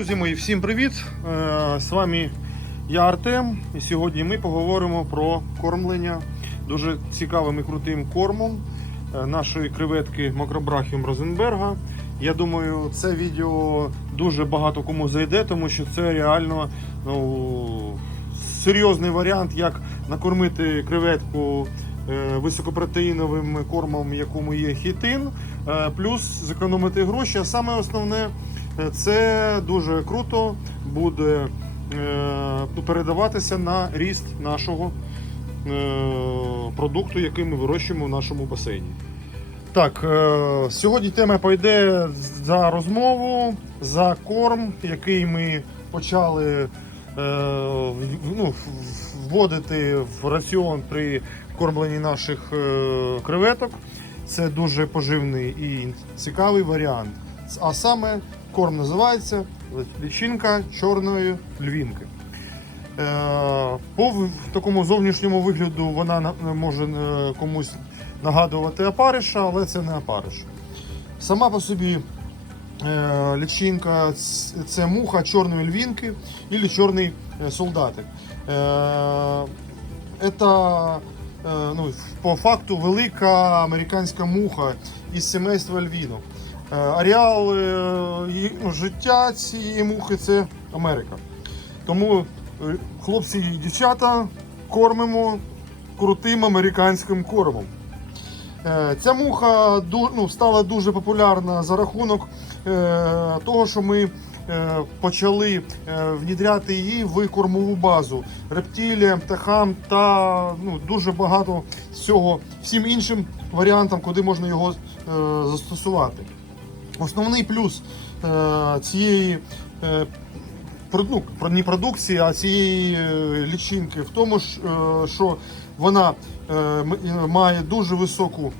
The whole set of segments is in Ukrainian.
Друзі мої, всім привіт! Е, З вами я Артем. І сьогодні ми поговоримо про кормлення дуже цікавим і крутим кормом е, нашої креветки Макробрахіум Розенберга. Я думаю, це відео дуже багато кому зайде, тому що це реально ну, серйозний варіант, як накормити креветку е, високопротеїновим кормом, якому є хітин, плюс зекономити гроші. А саме основне це дуже круто буде е, передаватися на ріст нашого е, продукту, який ми вирощуємо в нашому басейні. Так, е, сьогодні тема пойде за розмову, за корм, який ми почали ну, вводити в раціон при кормленні наших креветок. Це дуже поживний і цікавий варіант. А саме корм називається лічинка чорної львінки. Е, По такому зовнішньому вигляду вона може е, комусь нагадувати опариша, але це не опариш. Сама по собі е, лічинка це муха чорної львінки або чорний е, солдатик. Е, Это, е, ну, по факту велика американська муха із сімейства львінок. Е, Ареал е, ну, життя цієї мухи це Америка. Тому е, хлопці і дівчата кормимо крутим американським кормом. Ця муха ну, стала дуже популярна за рахунок того, що ми почали внідряти її в кормову базу рептиліям, птахам та ну, дуже багато всього всім іншим варіантам, куди можна його застосувати. Основний плюс е, цієї е, ну, не продукції, а цієї е, лічинки в тому, е, що вона е, має дуже високу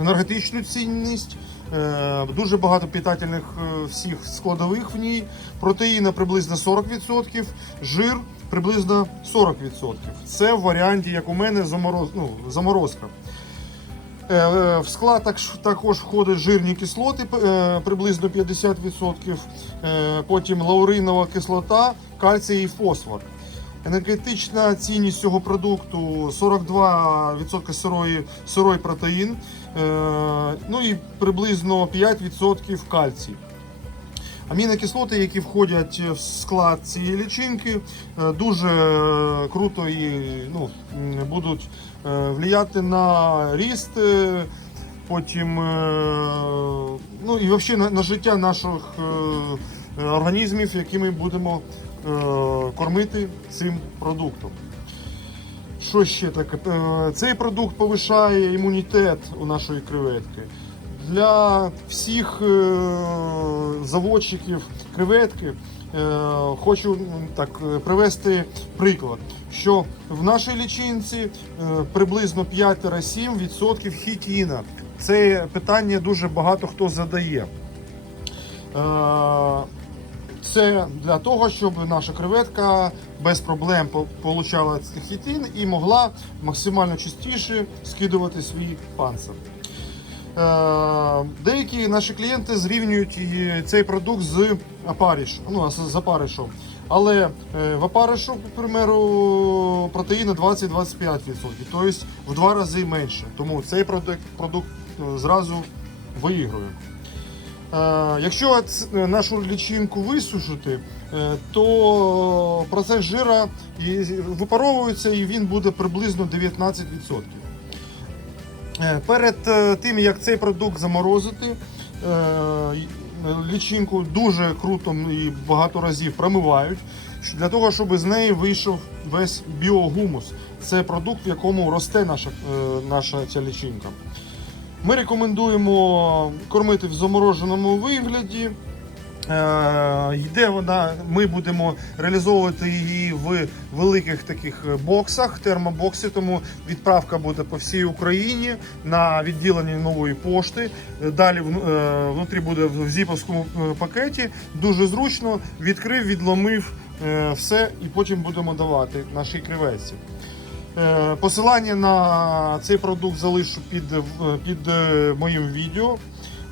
енергетичну цінність. Дуже багато питательних всіх складових в ній. Протеїна приблизно 40%, жир приблизно 40%. Це в варіанті, як у мене, замороз, ну, заморозка. Е, е, В склад також входять жирні кислоти е, приблизно 50%, е, потім лауринова кислота, кальцій і фосфор. Енергетична цінність цього продукту 42% сирої, сирой протеїн, ну і приблизно 5% кальцій. Амінокислоти, які входять в склад цієї лічинки, е, дуже е, круто і ну, будуть е, впливати на ріст, потім ну і взагалі на, на життя наших організмів, які ми будемо кормити цим продуктом. Що ще таке? Цей продукт повишає імунітет у нашої креветки. Для всіх заводчиків креветки е, хочу так е, привести приклад, що в нашій лічинці е, приблизно 5-7% хітіна. Це питання дуже багато хто задає. Це для того, щоб наша креветка без проблем получала цей хітин і могла максимально частіше скидувати свій панцир. Е, Деякі наші клієнти зрівнюють цей продукт з опариш, ну, з опаришем. Але е, в опаришу, к примеру, протеїну 20-25%, тобто в два рази менше. Тому цей продукт, продукт е, зразу виігрує. Якщо нашу лічинку висушити, то процес жира випаровується і він буде приблизно 19%. Е, Перед е, тим, як цей продукт заморозити, е, лічинку дуже круто і багато разів промивають, для того, щоб з неї вийшов весь біогумус. Це продукт, в якому росте наша, наша ця лічинка. Ми рекомендуємо кормити в замороженому вигляді. Е, Йде вона, ми будемо реалізовувати її в великих таких боксах, термобоксі, тому відправка буде по всій Україні на відділенні нової пошти. Далі е, внутрі буде в зіповському е, пакеті. Дуже зручно відкрив, відломив все і потім будемо давати нашій креветці. Е, Посилання на цей продукт залишу під, під моїм відео.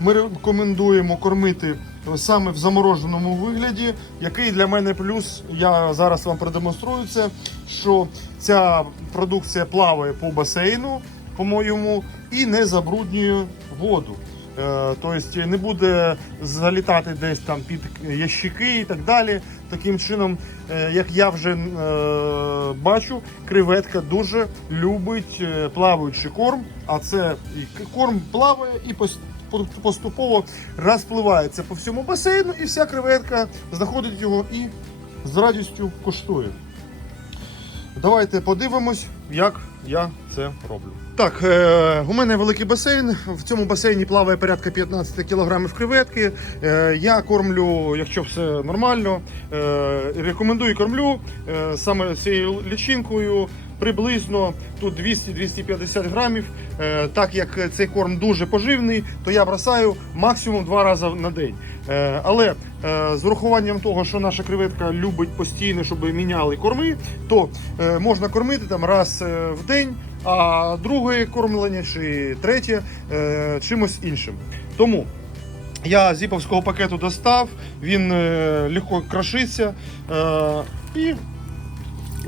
ми рекомендуємо кормити саме в замороженому вигляді, який для мене плюс. Я зараз вам продемонструю це, що ця продукція плаває по басейну, по-моєму, і не забруднює воду. Е, Тобто не буде залітати десь там під ящики і так далі. Таким чином, е, як я вже е, бачу, креветка дуже любить плаваючий корм, а це і корм плаває і пос- по- поступово розпливається по всьому басейну, і вся креветка знаходить його і з радістю коштує. Давайте подивимось, як я це роблю. Так, е, у мене великий басейн. В цьому басейні плаває порядка 15 кг креветки. Е, я кормлю, якщо все нормально, е, рекомендую кормлю саме цією лічинкою. Приблизно тут 200-250 грамів. Е, так як цей корм дуже поживний, то я бросаю максимум два рази на день. Е, але е, з урахуванням того, що наша креветка любить постійно, щоб міняли корми, то можна кормити там раз в день, а друге кормлення чи третє чимось іншим. Тому я зіповського пакету достав, він легко крошиться і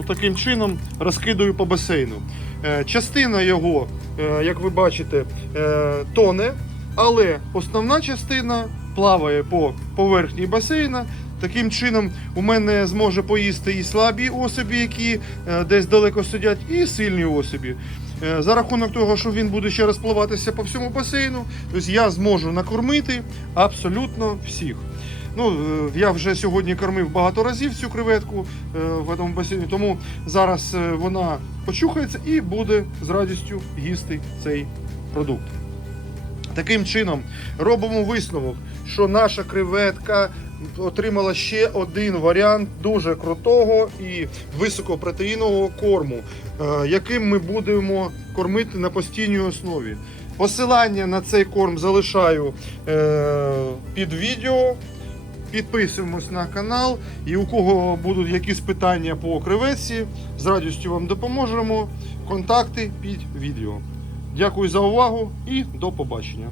таким чином розкидаю по басейну. Е, частина його, е, як ви бачите, е, тоне, але основна частина плаває по поверхні басейна. Таким чином у мене зможе поїсти і слабі особі, які десь далеко сидять, і сильні особі. За рахунок того, що він буде ще розпливатися по всьому басейну, тобто я зможу накормити абсолютно всіх. Ну, е, я вже сьогодні кормив багато разів цю креветку е, в цьому басейні, тому зараз е, вона почухається і буде з радістю їсти цей продукт. Таким чином робимо висновок, що наша креветка отримала ще один варіант дуже крутого і високопротеїнового корму, яким ми будемо кормити на постійній основі. Посилання на цей корм залишаю під відео. Підписуємось на канал. І у кого будуть якісь питання по креветці, з радістю вам допоможемо. Контакти під відео. Дякую за увагу і до побачення.